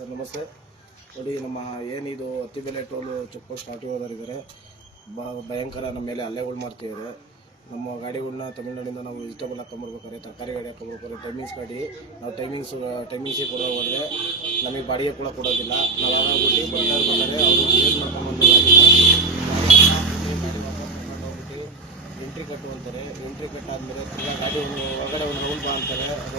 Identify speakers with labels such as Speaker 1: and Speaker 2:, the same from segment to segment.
Speaker 1: Sir, ನಮಸ್ತೆ. ನೋಡಿ, ನಮ್ಮ ಏನಿದು Attibele toll check post R ಬ, ಭಯಂಕರ ನಮ್ಮ ಮೇಲೆ ಹಲ್ಲೆಗಳು ಮಾಡ್ತಿದ್ದಾರೆ ನಮ್ಮ ಗಾಡಿಗಳನ್ನ ತಮಿಳ್ನಾಡಿಂದ ನಾವು ವೆಜಿಟೇಬಲ್ ಹಾಕೊಂಬರ್ಬೇಕಾದ್ರೆ ತರಕಾರಿ ಗಾಡಿ ಹಾಕೊಂಬರ್ಬೇಕಾದ್ರೆ ಟೈಮಿಂಗ್ಸ್ ಗಾಡಿ. ನಾವು ಟೈಮಿಂಗ್ಸ್ ಟೈಮಿಂಗ್ಸಿಗೆ ಕೊಡೋ ಹೋದ್ರೆ ನಮಗೆ ಬಾಡಿಗೆ ಕೂಡ ಕೊಡೋದಿಲ್ಲ. ನಾವು ಯಾವಾಗ್ಬಿಟ್ಟು ಬರ್ತಾ ಇರ್ಬೇಕಾದ್ರೆ ಅವರು ಯೂಸ್ ಮಾಡ್ಕೊಂಡು ಗಾಡಿನ ಗಾಡಿ ವಾಪಸ್ ಕರ್ಕೊಂಡು ಹೋಗ್ಬಿಟ್ಟು ಎಂಟ್ರಿ ಕಟ್ಟು ಅಂತಾರೆ ಎಂಟ್ರಿ ಕಟ್ ಆದಮೇಲೆ ತಿರ್ಗಾ ಗಾಡಿ ಒಂದು ಹೊರಗಡೆ ಒಂದು ರೌಂಡ್ ಬಾ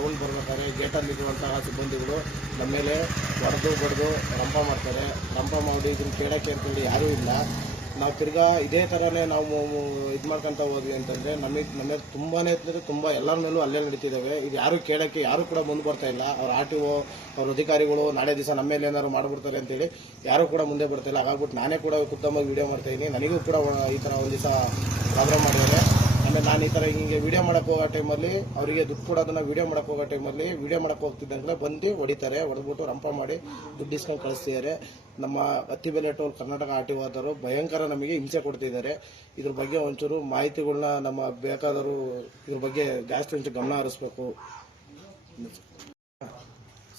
Speaker 1: ರೌಂಡ್ ಬರ್ಬೇಕಾದ್ರೆ ಗೇಟಲ್ಲಿ ಇರುವಂತಹ ಸಿಬ್ಬಂದಿಗಳು ನಮ್ಮ ಮೇಲೆ ಹೊಡೆದು ಬಡ್ದು ರಂಪ ಮಾಡ್ತಾರೆ. ರಂಪ ಮಾಡಿ ಇದನ್ನು ಕೇಳಕ್ಕೆ ಅಂತೇಳಿ ಯಾರೂ ಇಲ್ಲ. ನಾವು ತಿರ್ಗಾ ಇದೇ ಥರನೇ ನಾವು ಇದು ಮಾಡ್ಕೊಂತ ಹೋದ್ವಿ ಅಂತಂದರೆ ನಮಗೆ ನಮ್ಮ ತುಂಬಾ ಅಂದರೆ ತುಂಬ ಎಲ್ಲರ ಮೇಲೂ ಅಲ್ಲೇ ನಡೀತಿದ್ದಾವೆ ಇದು ಯಾರು ಕೇಳೋಕ್ಕೆ ಯಾರು ಕೂಡ ಮುಂದೆ ಬರ್ತಾ ಇಲ್ಲ. ಅವ್ರ ಆರ್ ಟಿ ಒ, ಅವ್ರ ಅಧಿಕಾರಿಗಳು ನಾಳೆ ದಿವಸ ನಮ್ಮ ಮೇಲೆ ಏನಾದ್ರು ಮಾಡಿಬಿಡ್ತಾರೆ ಅಂತೇಳಿ ಯಾರು ಕೂಡ ಮುಂದೆ ಬರ್ತಾ ಇಲ್ಲ. ಹಾಗಾಗ್ಬಿಟ್ಟು ನಾನೇ ಕೂಡ ಖುದ್ದಾಗಿ ವೀಡಿಯೋ ಮಾಡ್ತಾಯಿದ್ದೀನಿ ನನಗೂ ಕೂಡ ಈ ಥರ ಒಂದು ದಿವಸ ಪ್ರಾಬ್ಲಮ್ ಮಾಡಿದ್ದಾರೆ. ಆಮೇಲೆ ನಾನು ಈ ಥರ ಹಿಂಗೆ ವಿಡಿಯೋ ಮಾಡಕ್ಕೆ ಹೋಗೋ ಟೈಮಲ್ಲಿ ಅವರಿಗೆ ದುಡ್ಡು ಕೊಡೋದನ್ನ ವಿಡಿಯೋ ಮಾಡಕ್ಕೆ ಹೋಗೋ ಟೈಮಲ್ಲಿ ವಿಡಿಯೋ ಮಾಡಕ್ಕೆ ಹೋಗ್ತಿದ್ದಂಗೆ ಬಂದು ಹೊಡಿತಾರೆ, ಹೊಡೆದ್ಬಿಟ್ಟು ರಂಪ ಮಾಡಿ ದುಡ್ಡು ಇಸ್ಕೊಂಡು ಕಳಿಸ್ತಿದ್ದಾರೆ ನಮ್ಮ Attibele toll Karnataka R T ಭಯಂಕರ ನಮಗೆ ಹಿಂಸೆ ಕೊಡ್ತಿದ್ದಾರೆ. ಇದ್ರ ಬಗ್ಗೆ ಒಂಚೂರು ಮಾಹಿತಿಗಳನ್ನ ನಮ್ಮ ಬೇಕಾದರೂ ಇದ್ರ ಬಗ್ಗೆ ಜಾಸ್ತಿ ಒಂಚೂರು ಗಮನ ಹರಿಸ್ಬೇಕು.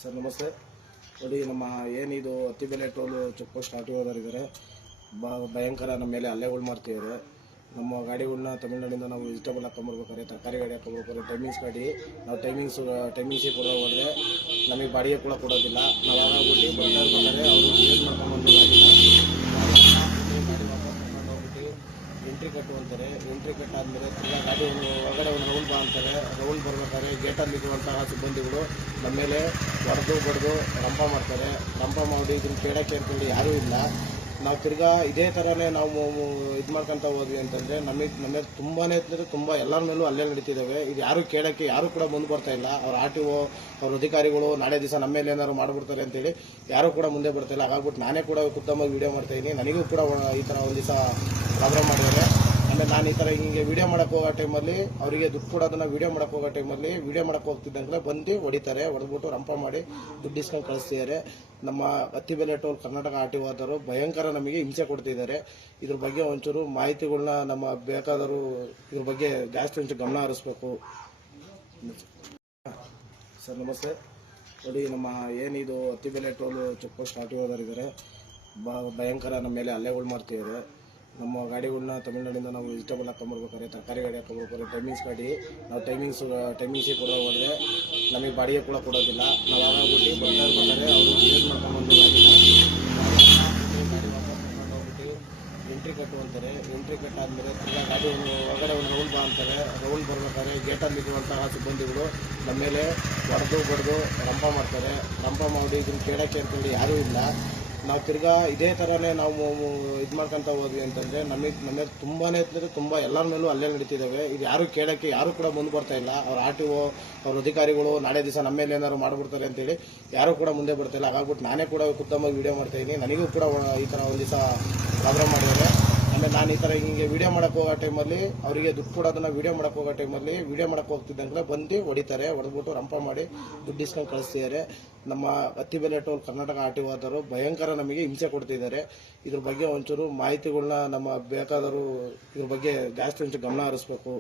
Speaker 1: ಸರ್ ನಮಸ್ತೆ. ನೋಡಿ ನಮ್ಮ ಏನಿದು Attibele toll check post R T ಇದ್ದಾರೆ ಭಯಂಕರ ನಮ್ಮ ಮೇಲೆ ಹಲ್ಲೆಗಳು ಮಾಡ್ತಿದ್ದಾರೆ ನಮ್ಮ ಗಾಡಿಗಳನ್ನ ತಮಿಳ್ನಾಡಿಂದ ನಾವು ವೆಜಿಟೇಬಲ್ ಹಾಕೊಂಬರ್ಬೇಕಾದ್ರೆ, ತರಕಾರಿ ಗಾಡಿ ಹಾಕೊಂಬರ್ಬೇಕಾದ್ರೆ ಟೈಮಿಂಗ್ಸ್ ಗಾಡಿ. ನಾವು ಟೈಮಿಂಗ್ಸ್ ಟೈಮಿಂಗ್ಸಿಗೆ ಕೊಡೋ ಹೋದ್ರೆ ನಮಗೆ ಬಾಡಿಗೆ ಕೂಡ ಕೊಡೋದಿಲ್ಲ. ನಾವು ಯಾವಾಗ್ಬಿಟ್ಟು ಬರ್ತಾ ಇರ್ಬೇಕಾದ್ರೆ ಅವರು ಯೂಸ್ ಮಾಡ್ಕೊಂಡ್ಬಂದು ಗಾಡಿ ಎಂಟ್ರಿ ಕಟ್ಟು ಅಂತಾರೆ. ಎಂಟ್ರಿ ಕಟ್ ಆದಮೇಲೆ ಗಾಡಿ ಒಂದು ಹೊರಗಡೆ ಒಂದು ರೌಂಡ್ ಬಾ ಅಂತಾರೆ. ರೌಂಡ್ ಬರ್ಬೇಕಾದ್ರೆ ಗೇಟಲ್ಲಿ ಇರುವಂತಹ ಸಿಬ್ಬಂದಿಗಳು ನಮ್ಮ ಮೇಲೆ ಹೊಡೆದು, ಬಡ್ದು ರಂಪ ಮಾಡ್ತಾರೆ. ರಂಪ ಮಾಡಿ ಇದನ್ನು ಕೇಳೋಕ್ಕೆ ಅಂತೇಳಿ ಯಾರೂ ಇಲ್ಲ. ನಾವು ತಿರ್ಗಾ ಇದೇ ಥರನೇ ನಾವು ಇದು ಮಾಡ್ಕೊಂತ ಹೋದ್ವಿ ಅಂತಂದರೆ ನಮಗೆ ನಮ್ಮ ತುಂಬಾ ಅಂದರೆ ತುಂಬ ಎಲ್ಲರ ಮೇಲೂ ಅಲ್ಲೇ ನಡೀತಿದ್ದಾವೆ ಇದು ಯಾರು ಕೇಳೋಕ್ಕೆ, ಯಾರು ಕೂಡ ಮುಂದೆ ಬರ್ತಾ ಇಲ್ಲ. ಅವ್ರ ಆರ್ ಟಿ ಒ, ಅವ್ರ ಅಧಿಕಾರಿಗಳು ನಾಳೆ ದಿವಸ ನಮ್ಮ ಮೇಲೆ ಏನಾದ್ರು ಮಾಡ್ಬಿಡ್ತಾರೆ ಅಂತೇಳಿ ಯಾರು ಕೂಡ ಮುಂದೆ ಬರ್ತಾ ಇಲ್ಲ. ಹಾಗಾಗ್ಬಿಟ್ಟು ನಾನೇ ಕೂಡ ಉತ್ತಮವಾಗಿ ವಿಡಿಯೋ ಮಾಡ್ತಾ ಇದ್ದೀನಿ ನನಗೂ ಕೂಡ ಈ ಥರ ಒಂದು ದಿವಸ ಪ್ರಾಬ್ಲಮ್ ಮಾಡಿದ್ದಾರೆ. ಆಮೇಲೆ ನಾನು ಈ ಥರ ಹಿಂಗೆ ವಿಡಿಯೋ ಮಾಡೋಕೆ ಹೋಗೋ ಟೈಮಲ್ಲಿ ಅವರಿಗೆ ದುಡ್ಡು ಕೊಡೋದನ್ನ ವಿಡಿಯೋ ಮಾಡಕ್ಕೆ ಹೋಗೋ ಟೈಮಲ್ಲಿ ವಿಡಿಯೋ ಮಾಡಕ್ಕೆ ಹೋಗ್ತಿದ್ದಂಗೆ ಬಂದು ಹೊಡಿತಾರೆ, ಹೊಡೆದ್ಬಿಟ್ಟು ರಂಪ ಮಾಡಿ ದುಡ್ಡು ಇಸ್ಕೊಂಡು ಕಳಿಸ್ತಿದ್ದಾರೆ. ನಮ್ಮ Attibele toll Karnataka R T ಭಯಂಕರ ನಮಗೆ ಹಿಂಸೆ ಕೊಡ್ತಿದ್ದಾರೆ. ಇದ್ರ ಬಗ್ಗೆ ಒಂಚೂರು ಮಾಹಿತಿಗಳನ್ನ ನಮ್ಮ ಬೇಕಾದರೂ ಇದ್ರ ಬಗ್ಗೆ ಜಾಸ್ತಿ ಒಂಚೂರು ಗಮನ ಹರಿಸ್ಬೇಕು. ಸರ್, ನಮಸ್ತೆ. ನೋಡಿ, ನಮ್ಮ ಏನಿದು Attibele toll check post R T ಬ, ಭಯಂಕರ ನಮ್ಮ ಮೇಲೆ ಹಲ್ಲೆಗಳು ಮಾಡ್ತಿದ್ದಾರೆ. ನಮ್ಮ ಗಾಡಿಗಳನ್ನ ತಮಿಳ್ನಾಡಿಂದ ನಾವು ವೆಜಿಟೇಬಲ್ ಹಾಕೊಂಡ್ಬರ್ಬೇಕಾದ್ರೆ ತರಕಾರಿ ಗಾಡಿ ಹಾಕೊಂಬರ್ಬೇಕಾದ್ರೆ ಟೈಮಿಂಗ್ಸ್ ಗಾಡಿ. ನಾವು ಟೈಮಿಂಗ್ಸ್ ಟೈಮಿಂಗ್ಸಿಗೆ ಕೊಡೋ ಹೋದ್ರೆ ನಮಗೆ ಬಾಡಿಗೆ ಕೂಡ ಕೊಡೋದಿಲ್ಲ. ನಾವು ಯಾವಾಗ್ಬಿಟ್ಟು ಬರ್ತಾ ಇರ್ಬೇಕಾದ್ರೆ ಅವರು ಯೂಸ್ ಮಾಡ್ಕೊಂಡು ಎಂಟ್ರಿ ಕಟ್ಟು ಅಂತಾರೆ. ಎಂಟ್ರಿ ಕಟ್ ಆದಮೇಲೆ ತಿರ್ಗಾ ಗಾಡಿ ಒಳಗಡೆ ಒಂದು ರೌಂಡ್ ಬಾ ಅಂತಾರೆ. ರೌಂಡ್ ಬರ್ಬೇಕಾದ್ರೆ ಗೇಟಲ್ಲಿ ಇರುವಂತಹ ಸಿಬ್ಬಂದಿಗಳು ನಮ್ಮ ಮೇಲೆ ಹೊಡೆದು, ಬಡ್ದು ರಂಪ ಮಾಡ್ತಾರೆ. ರಂಪ ಮಾಡಿ ಇದನ್ನು ಕೇಳೋಕ್ಕೆ ಅಂತೇಳಿ ಯಾರೂ ಇಲ್ಲ. ನಾವು ತಿರ್ಗಾ ಇದೇ ಥರನೇ ನಾವು ಇದು ಮಾಡ್ಕೊಂತ ಹೋದ್ವಿ ಅಂತಂದರೆ ನಮಗೆ ನಮ್ಮ ತುಂಬಾ ಅಂದರೆ ತುಂಬ ಎಲ್ಲರ ಮೇಲೂ ಅಲ್ಲೇ ನಡೀತಿದ್ದಾವೆ ಇದು ಯಾರು ಕೇಳೋಕ್ಕೆ, ಯಾರು ಕೂಡ ಮುಂದೆ ಬರ್ತಾ ಇಲ್ಲ. ಅವ್ರ ಆರ್ ಟಿ ಒ, ಅವ್ರ ಅಧಿಕಾರಿಗಳು ನಾಳೆ ದಿವಸ ನಮ್ಮ ಮೇಲೆ ಏನಾದ್ರು ಮಾಡ್ಬಿಡ್ತಾರೆ ಅಂತೇಳಿ ಯಾರು ಕೂಡ ಮುಂದೆ ಬರ್ತಾ ಇಲ್ಲ. ಹಾಗಾಗ್ಬಿಟ್ಟು ನಾನೇ ಕೂಡ ಉತ್ತಮವಾಗಿ ವಿಡಿಯೋ ಮಾಡ್ತಾ ಇದ್ದೀನಿ ನನಗೂ ಕೂಡ ಈ ಥರ ಒಂದು ದಿವಸ ಪ್ರಾಬ್ಲಮ್ ಮಾಡಿದ್ದಾರೆ. ನಾನು ಈ ಥರ ಹಿಂಗೆ ವಿಡಿಯೋ ಮಾಡಕ್ಕೆ ಹೋಗೋ ಟೈಮಲ್ಲಿ ಅವರಿಗೆ ದುಡ್ಡು ಕೊಡೋದನ್ನ ವಿಡಿಯೋ ಮಾಡಕ್ಕೆ ಹೋಗೋ ಟೈಮಲ್ಲಿ ವಿಡಿಯೋ ಮಾಡಕ್ಕೆ ಹೋಗ್ತಿದ್ದಂಗೆ ಬಂದು ಹೊಡಿತಾರೆ, ಹೊಡೆದ್ಬಿಟ್ಟು ರಂಪ ಮಾಡಿ ದುಡ್ಡು ಇಸ್ಕೊಂಡು ಕಳಿಸ್ತಿದ್ದಾರೆ ನಮ್ಮ ಅತ್ತಿಬೆಲೆ ಟೋಲ್ ಕರ್ನಾಟಕ ಆರ್ ಭಯಂಕರ ನಮಗೆ ಹಿಂಸೆ ಕೊಡ್ತಿದ್ದಾರೆ ಇದ್ರ ಬಗ್ಗೆ ಒಂಚೂರು ಮಾಹಿತಿಗಳನ್ನ ನಮ್ಮ ಬೇಕಾದರೂ ಇದ್ರ ಬಗ್ಗೆ ಜಾಸ್ತಿ ಒಂಚೂರು ಗಮನ ಹರಿಸ್ಬೇಕು.